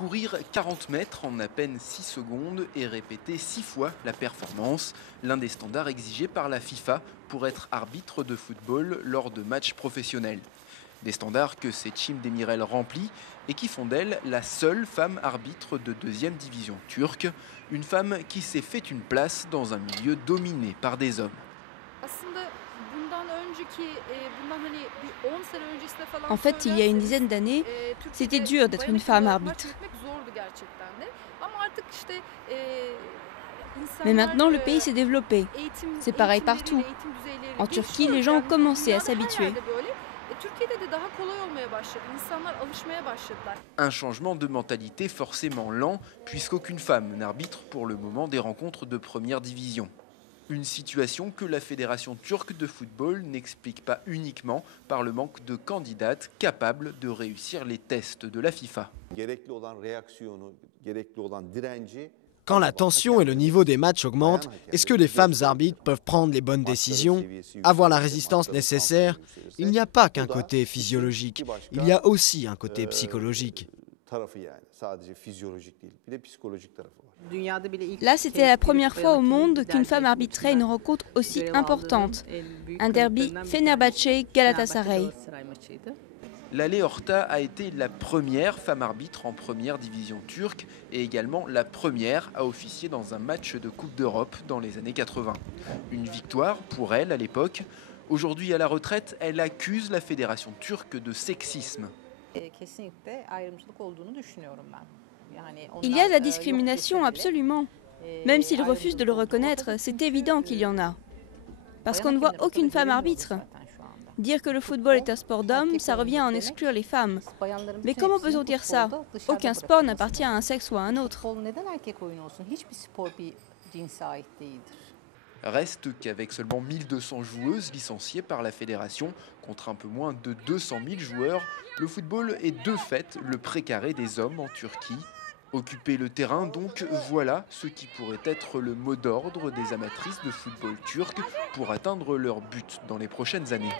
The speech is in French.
Courir 40 mètres en à peine 6 secondes et répéter 6 fois la performance, l'un des standards exigés par la FIFA pour être arbitre de football lors de matchs professionnels. Des standards que Seçim Demirel remplit et qui font d'elle la seule femme arbitre de deuxième division turque, une femme qui s'est fait une place dans un milieu dominé par des hommes. En fait, il y a une dizaine d'années, c'était dur d'être une femme arbitre. Mais maintenant, le pays s'est développé. C'est pareil partout. En Turquie, les gens ont commencé à s'habituer. Un changement de mentalité forcément lent, puisqu'aucune femme n'arbitre pour le moment des rencontres de première division. Une situation que la Fédération turque de football n'explique pas uniquement par le manque de candidates capables de réussir les tests de la FIFA. Quand la tension et le niveau des matchs augmentent, est-ce que les femmes arbitres peuvent prendre les bonnes décisions, avoir la résistance nécessaire? Il n'y a pas qu'un côté physiologique, il y a aussi un côté psychologique. Là, c'était la première fois au monde qu'une femme arbitrait une rencontre aussi importante. Un derby Fenerbahçe-Galatasaray. Lale Orta a été la première femme arbitre en première division turque et également la première à officier dans un match de Coupe d'Europe dans les années 80. Une victoire pour elle à l'époque. Aujourd'hui à la retraite, elle accuse la fédération turque de sexisme. Il y a de la discrimination, absolument. Même s'ils refusent de le reconnaître, c'est évident qu'il y en a. Parce qu'on ne voit aucune femme arbitre. Dire que le football est un sport d'hommes, ça revient à en exclure les femmes. Mais comment peut-on dire ça? Aucun sport n'appartient à un sexe ou à un autre. Reste qu'avec seulement 1200 joueuses licenciées par la fédération, contre un peu moins de 200 000 joueurs, le football est de fait le précaré des hommes en Turquie. Occuper le terrain, donc, voilà ce qui pourrait être le mot d'ordre des amatrices de football turc pour atteindre leur but dans les prochaines années.